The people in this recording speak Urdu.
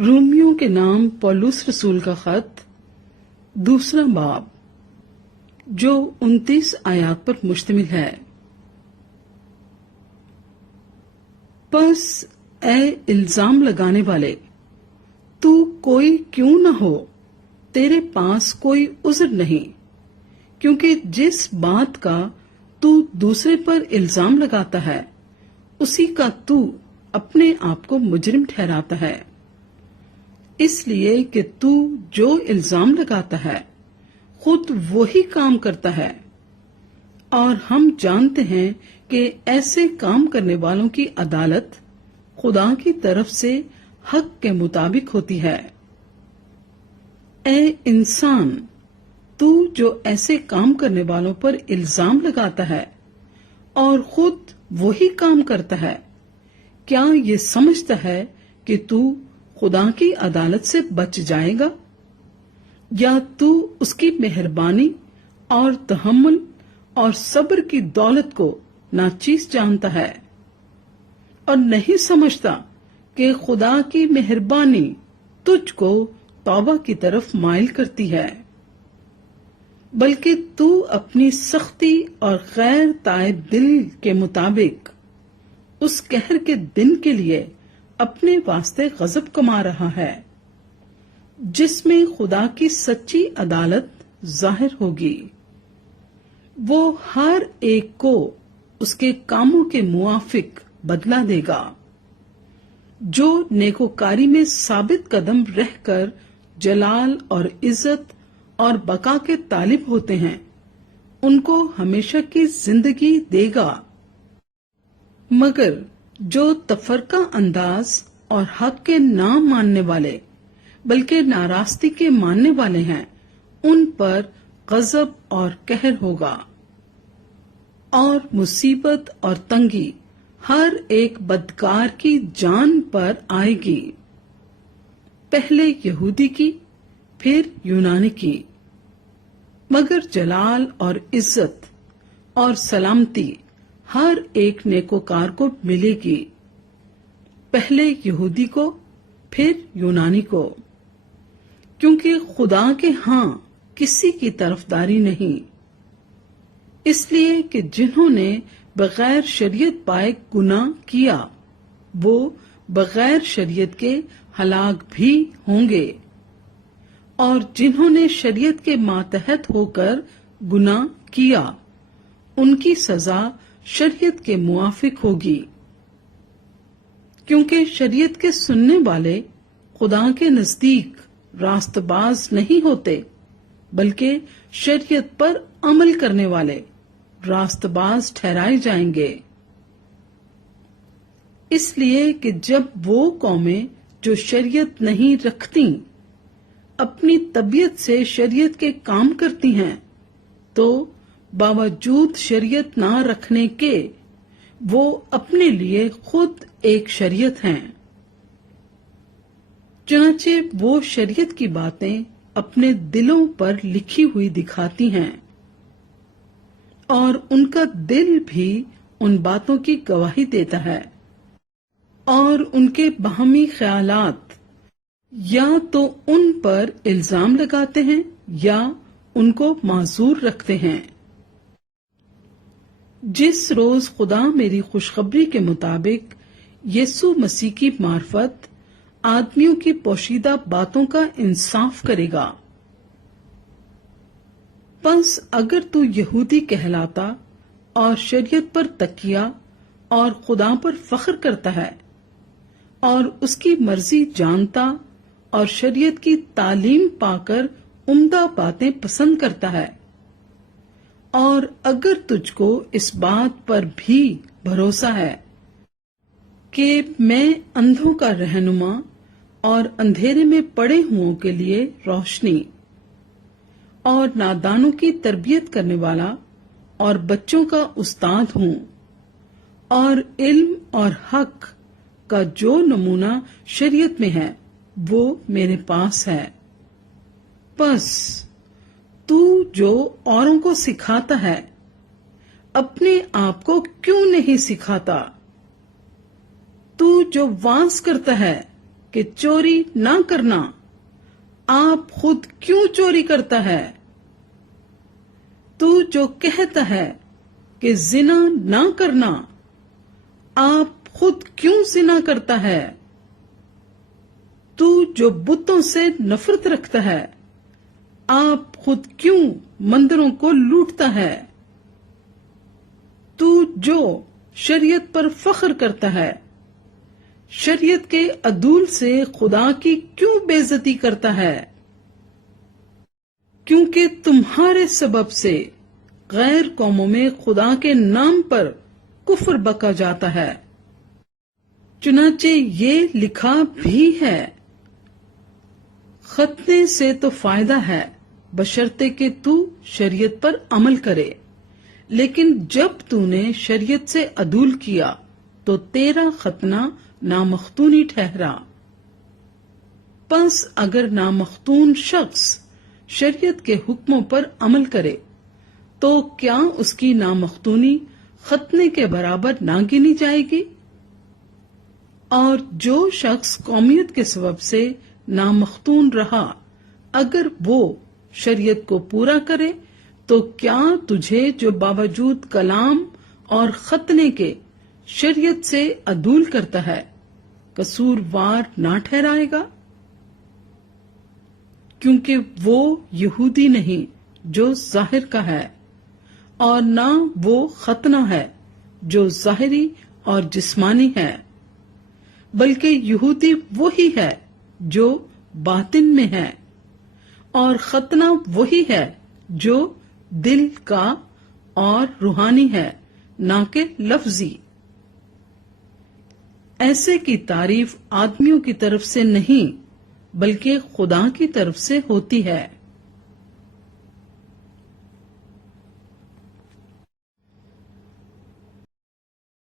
رومیوں کے نام پولس رسول کا خط 2 باب جو 29 آیات پر مشتمل ہے۔ پس اے الزام لگانے والے، تو کوئی کیوں نہ ہو، تیرے پاس کوئی عذر نہیں، کیونکہ جس بات کا تو دوسرے پر الزام لگاتا ہے اسی کا تو اپنے آپ کو مجرم ٹھہراتا ہے، اس لیے کہ تو جو الزام لگاتا ہے خود وہی کام کرتا ہے، اور ہم جانتے ہیں کہ ایسے کام کرنے والوں کی عدالت خدا کی طرف سے حق کے مطابق ہوتی ہے۔ اے انسان، تو جو ایسے کام کرنے والوں پر الزام لگاتا ہے اور خود وہی کام کرتا ہے، کیا یہ سمجھتا ہے کہ تو خدا کی عدالت سے بچ جائے گا؟ یا تو اس کی مہربانی اور تحمل اور صبر کی دولت کو ناچیز جانتا ہے اور نہیں سمجھتا کہ خدا کی مہربانی تجھ کو توبہ کی طرف مائل کرتی ہے، بلکہ تو اپنی سختی اور غیر تائب دل کے مطابق اس قہر کے دن کے لیے اپنے واسطے غضب کما رہا ہے، جس میں خدا کی سچی عدالت ظاہر ہوگی۔ وہ ہر ایک کو اس کے کاموں کے موافق بدلہ دے گا۔ جو نیکوکاری میں ثابت قدم رہ کر جلال اور عزت اور بقا کے طالب ہوتے ہیں، ان کو ہمیشہ کی زندگی دے گا، مگر جو تفرقہ انداز اور حق کے نہ ماننے والے بلکہ ناراستی کے ماننے والے ہیں، ان پر غضب اور قہر ہوگا، اور مصیبت اور تنگی ہر ایک بدکار کی جان پر آئے گی، پہلے یہودی کی پھر یونانی کی، مگر جلال اور عزت اور سلامتی ہر ایک نیکوکار کو ملے گی، پہلے یہودی کو پھر یونانی کو، کیونکہ خدا کے ہاں کسی کی طرفداری نہیں، اس لیے کہ جنہوں نے بغیر شریعت پائے گناہ کیا وہ بغیر شریعت کے ہلاک بھی ہوں گے، اور جنہوں نے شریعت کے ماتحت ہو کر گناہ کیا ان کی سزا شریعت کے موافق ہوگی، کیونکہ شریعت کے سننے والے خدا کے نزدیک راست باز نہیں ہوتے، بلکہ شریعت پر عمل کرنے والے راست باز ٹھہرائے جائیں گے۔ اس لیے کہ جب وہ قومیں جو شریعت نہیں رکھتی اپنی طبیعت سے شریعت کے کام کرتی ہیں، تو باوجود شریعت نہ رکھنے کے وہ اپنے لیے خود ایک شریعت ہیں، چنانچہ وہ شریعت کی باتیں اپنے دلوں پر لکھی ہوئی دکھاتی ہیں، اور ان کا دل بھی ان باتوں کی گواہی دیتا ہے، اور ان کے باہمی خیالات یا تو ان پر الزام لگاتے ہیں یا ان کو معذور رکھتے ہیں۔ جس روز خدا میری خوشخبری کے مطابق یسوع مسیح کی معرفت آدمیوں کی پوشیدہ باتوں کا انصاف کرے گا، پس اگر تو یہودی کہلاتا اور شریعت پر تکیہ اور خدا پر فخر کرتا ہے اور اس کی مرضی جانتا اور شریعت کی تعلیم پا کر عمدہ باتیں پسند کرتا ہے، اور اگر تجھ کو اس بات پر بھی بھروسہ ہے کہ میں اندھوں کا رہنما اور اندھیرے میں پڑے ہوں کے لیے روشنی اور نادانوں کی تربیت کرنے والا اور بچوں کا استاد ہوں، اور علم اور حق کا جو نمونہ شریعت میں ہے وہ میرے پاس ہے، پس تو جو اوروں کو سکھاتا ہے اپنے آپ کو کیوں نہیں سکھاتا؟ تو جو وعظ کرتا ہے کہ چوری نہ کرنا، آپ خود کیوں چوری کرتا ہے؟ تو جو کہتا ہے کہ زنا نہ کرنا، آپ خود کیوں زنا کرتا ہے؟ تو جو بتوں سے نفرت رکھتا ہے، آپ خود کیوں مندروں کو لوٹتا ہے؟ تو جو شریعت پر فخر کرتا ہے، شریعت کے عدول سے خدا کی کیوں بے عزتی کرتا ہے؟ کیونکہ تمہارے سبب سے غیر قوموں میں خدا کے نام پر کفر بکا جاتا ہے۔ چنانچہ یہ لکھا بھی ہے، ختنے سے تو فائدہ ہے بشرطے کہ تو شریعت پر عمل کرے، لیکن جب تو نے شریعت سے عدول کیا تو تیرا ختنہ نامختونی ٹھہرا۔ پس اگر نامختون شخص شریعت کے حکموں پر عمل کرے تو کیا اس کی نامختونی ختنے کے برابر نہ گنی جائے گی؟ اور جو شخص قومیت کے سبب سے نامختون رہا، اگر وہ شریعت کو پورا کرے تو کیا تجھے جو باوجود کلام اور ختنے کے شریعت سے عدول کرتا ہے قصوروار نہ ٹھہرائے گا؟ کیونکہ وہ یہودی نہیں جو ظاہر کا ہے، اور نہ وہ ختنہ ہے جو ظاہری اور جسمانی ہے، بلکہ یہودی وہی ہے جو باطن میں ہے، اور ختنہ وہی ہے جو دل کا اور روحانی ہے، نہ کہ لفظی۔ ایسے کی تعریف آدمیوں کی طرف سے نہیں بلکہ خدا کی طرف سے ہوتی ہے۔